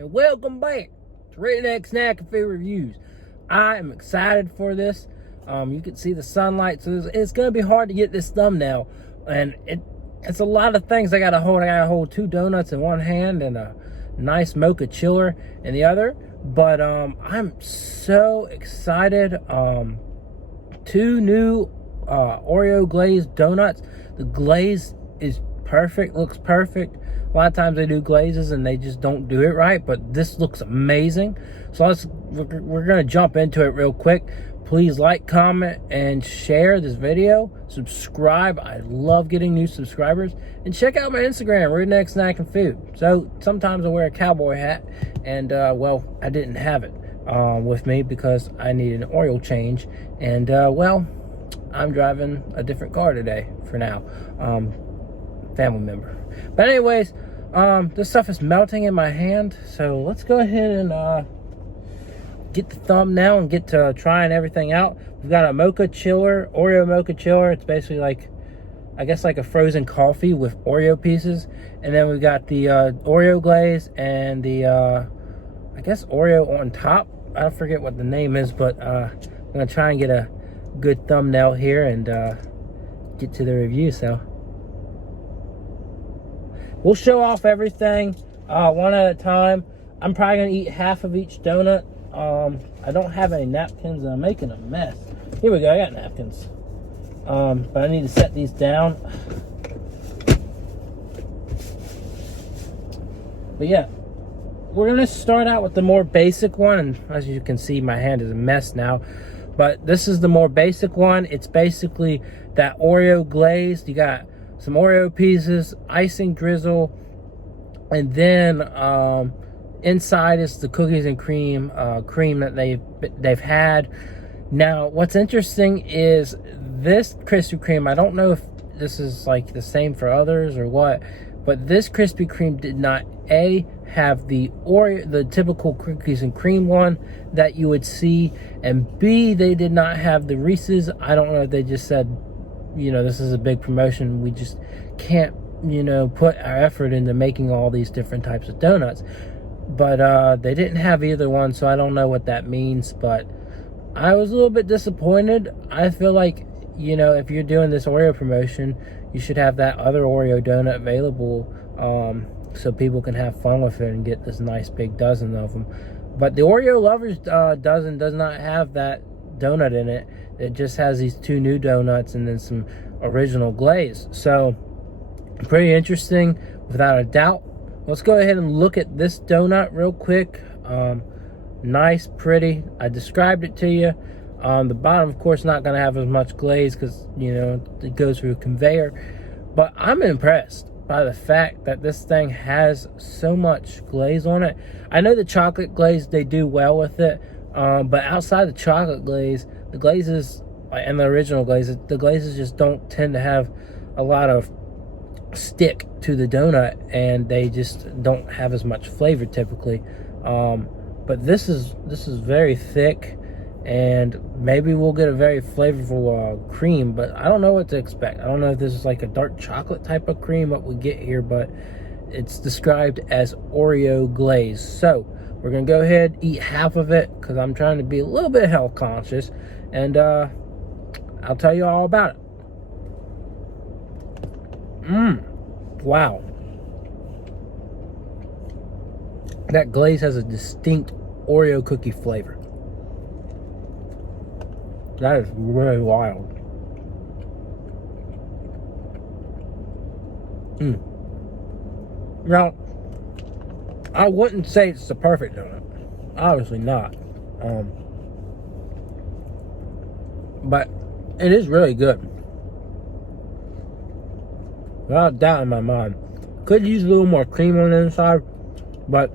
and welcome back to Redneck Snack and Food Reviews. I am excited for this. You can see the sunlight, so it's going to be hard to get this thumbnail, and it's a lot of things I got to hold. I got to hold 2 donuts in one hand and a nice mocha chiller in the other, but I'm so excited. 2 new Oreo glazed donuts. The glaze is perfect, looks perfect. A lot of times they do glazes and they just don't do it right, but this looks amazing. So we're gonna jump into it real quick. Please like, comment, and share this video. Subscribe. I love getting new subscribers. And check out my Instagram, Redneck Snack and Food. So sometimes I wear a cowboy hat, and well, I didn't have it with me because I need an oil change. And well, I'm driving a different car today for now. Family member. But anyways, this stuff is melting in my hand, so let's go ahead and get the thumbnail and get to trying everything out. We've got a mocha chiller, Oreo Mocha Chiller. It's basically like, I guess, like a frozen coffee with Oreo pieces. And then we've got the Oreo glaze and the I guess Oreo on top. I forget what the name is, but I'm gonna try and get a good thumbnail here and get to the review. So we'll show off everything one at a time. I'm probably gonna eat half of each donut. I don't have any napkins and I'm making a mess. Here we go, I got napkins. But I need to set these down. But yeah, we're gonna start out with the more basic one, and as you can see, my hand is a mess now. But this is the more basic one. It's basically that Oreo glaze. You got some Oreo pieces, icing, drizzle, and then inside is the cookies and cream cream that they've had. Now, what's interesting is this Krispy Kreme. I don't know if this is like the same for others or what, but this Krispy Kreme did not have the Oreo, the typical cookies and cream one that you would see, and B, they did not have the Reese's. I don't know if they just said, you know, this is a big promotion, we just can't, you know, put our effort into making all these different types of donuts. But they didn't have either one, so I don't know what that means. But I was a little bit disappointed. I feel like, you know, if you're doing this Oreo promotion, you should have that other Oreo donut available, so people can have fun with it and get this nice big dozen of them. But the Oreo Lovers dozen does not have that donut in it. It just has these 2 new donuts and then some original glaze. So pretty interesting, without a doubt. Let's go ahead and look at this donut real quick. Nice, pretty. I described it to you. The bottom, of course, not going to have as much glaze because, you know, it goes through a conveyor. But I'm impressed by the fact that this thing has so much glaze on it. I know the chocolate glaze, they do well with it. But outside the chocolate glaze, the glazes and the original glazes, the glazes just don't tend to have a lot of stick to the donut, and they just don't have as much flavor typically. But this is very thick, and maybe we'll get a very flavorful cream, but I don't know what to expect. I don't know if this is like a dark chocolate type of cream what we get here, but it's described as Oreo glaze. So we're gonna go ahead and eat half of it because I'm trying to be a little bit health conscious, and I'll tell you all about it. Wow. That glaze has a distinct Oreo cookie flavor. That is really wild. Now, I wouldn't say it's the perfect donut. Obviously not. But it is really good. Without a doubt in my mind. Could use a little more cream on the inside, but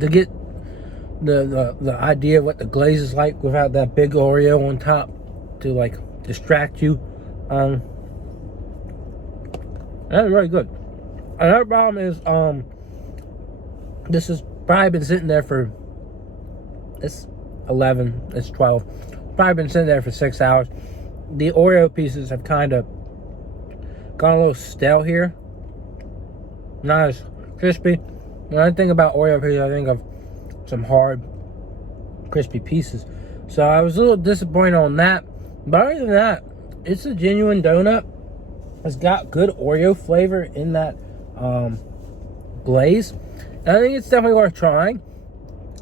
to get the idea of what the glaze is like without that big Oreo on top to like distract you, that's really good. Another problem is this has probably been sitting there for, it's 11, it's 12, probably been sitting there for 6 hours. The Oreo pieces have kind of gone a little stale here. Not as crispy. When I think about Oreo pieces, I think of some hard, crispy pieces. So I was a little disappointed on that. But other than that, it's a genuine donut. It's got good Oreo flavor in that glaze. And I think it's definitely worth trying,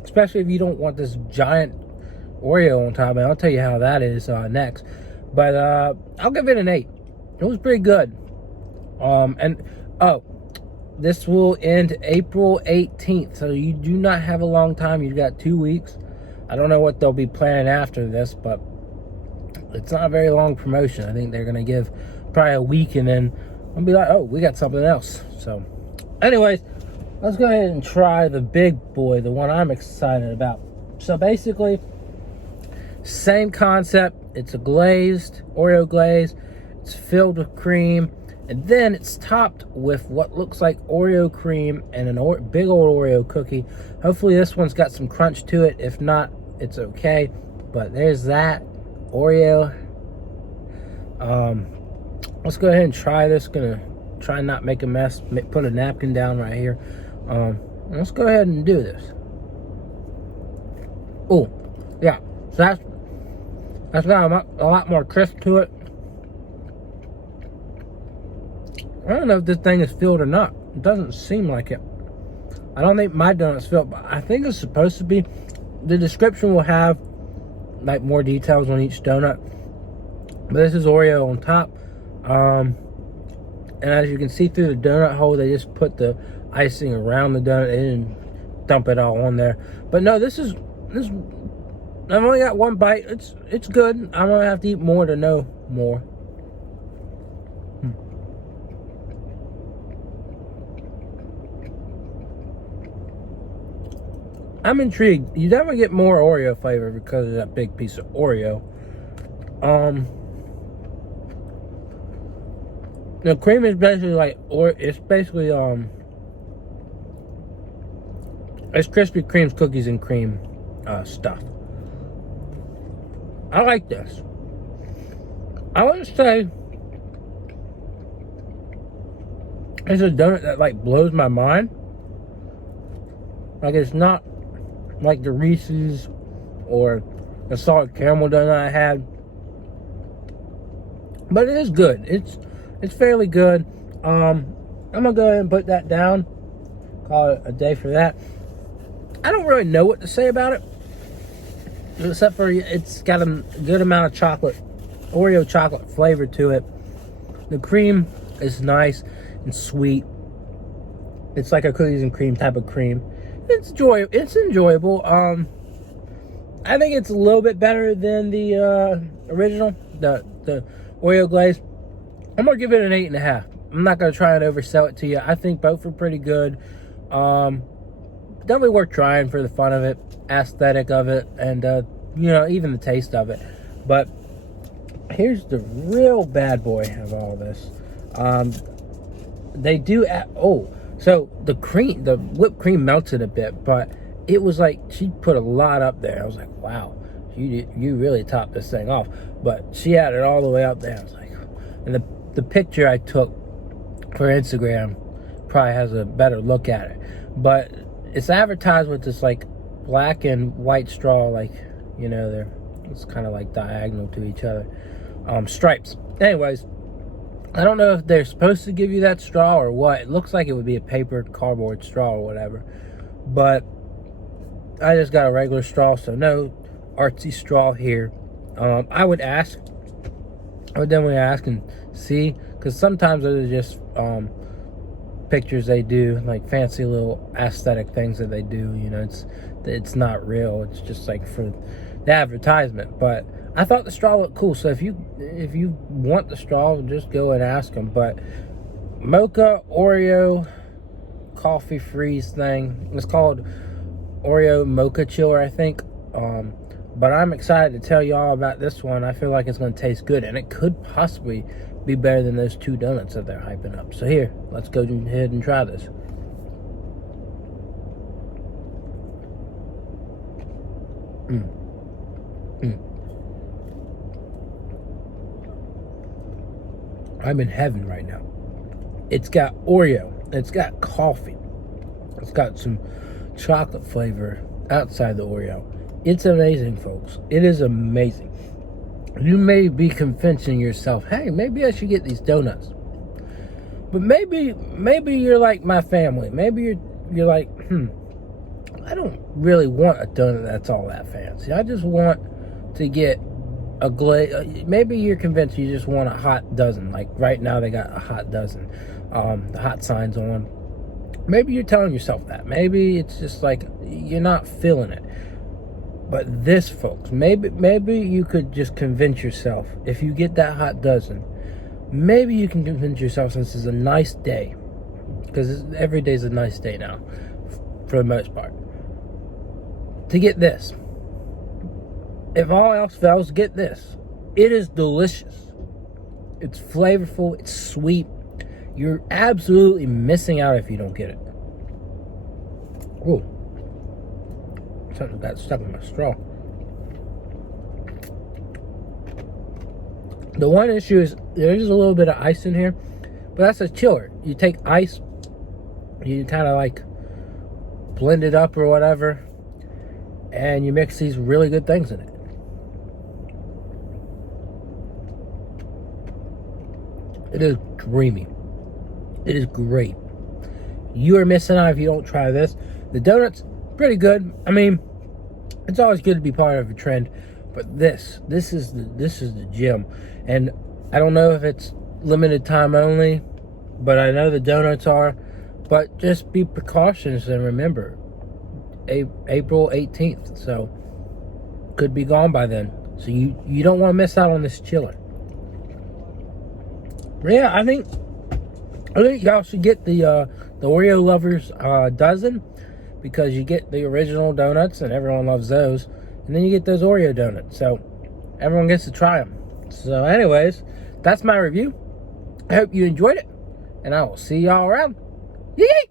especially if you don't want this giant Oreo on top. And I'll tell you how that is next. But I'll give it an 8. It was pretty good. This will end April 18th. So you do not have a long time. You've got 2 weeks. I don't know what they'll be planning after this, but it's not a very long promotion. I think they're going to give probably a week, and then I'll be like, oh, we got something else. So anyways, let's go ahead and try the big boy, the one I'm excited about. So basically, same concept. It's a glazed, Oreo glaze. It's filled with cream, and then it's topped with what looks like Oreo cream and a big old Oreo cookie. Hopefully this one's got some crunch to it. If not, it's okay. But there's that Oreo. Let's go ahead and try this. Gonna try and not make a mess. Put a napkin down right here. Let's go ahead and do this. Oh, yeah. So that's got a lot more crisp to it. I don't know if this thing is filled or not. It doesn't seem like it. I don't think my donut's filled, but I think it's supposed to be. The description will have like more details on each donut. But this is Oreo on top. And as you can see through the donut hole, they just put the icing around the donut. They didn't dump it all on there. But no, this. I've only got one bite. It's good. I'm gonna have to eat more to know more. I'm intrigued. You definitely get more Oreo flavor because of that big piece of Oreo. The cream is basically like, it's basically it's Krispy Kreme's Cookies and Kreme stuff. I like this. I wouldn't say it's a donut that like blows my mind. Like, it's not like the Reese's or the salted caramel donut I had, but it is good. It's fairly good. I'm gonna go ahead and put that down. Call it a day for that. I don't really know what to say about it, except for it's got a good amount of chocolate, Oreo chocolate flavor to it. The cream is nice and sweet. It's like a cookies and cream type of cream. It's enjoyable. I think it's a little bit better than the original, the Oreo glaze. I'm gonna give it an 8.5. I'm not gonna try and oversell it to you. I think both are pretty good. Definitely worth trying for the fun of it, aesthetic of it, and even the taste of it. But here's the real bad boy of all this. They do so the whipped cream melted a bit, but it was like she put a lot up there. I was like, wow, you really topped this thing off. But she had it all the way up there. I was like, and the picture I took for Instagram probably has a better look at it. But it's advertised with this like black and white straw, like, it's kind of like diagonal to each other, stripes. Anyways, I don't know if they're supposed to give you that straw or what. It looks like it would be a paper cardboard straw or whatever, but I just got a regular straw, so no artsy straw here. I would definitely ask and see, because sometimes those are just pictures they do, like fancy little aesthetic things that they do. It's not real. It's just like for the advertisement. But I thought the straw looked cool, so if you want the straw, just go and ask them. But mocha Oreo coffee freeze thing, it's called Oreo Mocha Chiller, I think. But I'm excited to tell y'all about this one. I feel like it's going to taste good, and it could possibly be better than those two donuts that they're hyping up. So here, let's go ahead and try this. I'm in heaven right now. It's got Oreo. It's got coffee. It's got some chocolate flavor outside the Oreo. It's amazing, folks. It is amazing. You may be convincing yourself, hey, maybe I should get these donuts. But maybe you're like my family. Maybe you're like, I don't really want a donut that's all that fancy. I just want to get a glaze. Maybe you're convinced you just want a hot dozen. Like right now they got a hot dozen. The hot signs on. Maybe you're telling yourself that. Maybe it's just like you're not feeling it. But this, folks, maybe you could just convince yourself, if you get that hot dozen, maybe you can convince yourself, since it's a nice day, because every day's a nice day now, for the most part, to get this. If all else fails, get this. It is delicious. It's flavorful. It's sweet. You're absolutely missing out if you don't get it. Ooh. Something got stuck in my straw. The one issue is there's a little bit of ice in here, but that's a chiller. You take ice, you kind of like blend it up or whatever, and you mix these really good things in it. It is dreamy. It is great. You are missing out if you don't try this. The donut's pretty good. I mean, it's always good to be part of a trend, but this is the gem. And I don't know if it's limited time only, but I know the donuts are. But just be precautious and remember, April 18th, so could be gone by then. So you don't want to miss out on this chiller. But yeah, I think y'all should get the Oreo lovers dozen, because you get the original donuts and everyone loves those, and then you get those Oreo donuts, so everyone gets to try them. So anyways, that's my review. I hope you enjoyed it, and I will see y'all around. Yay!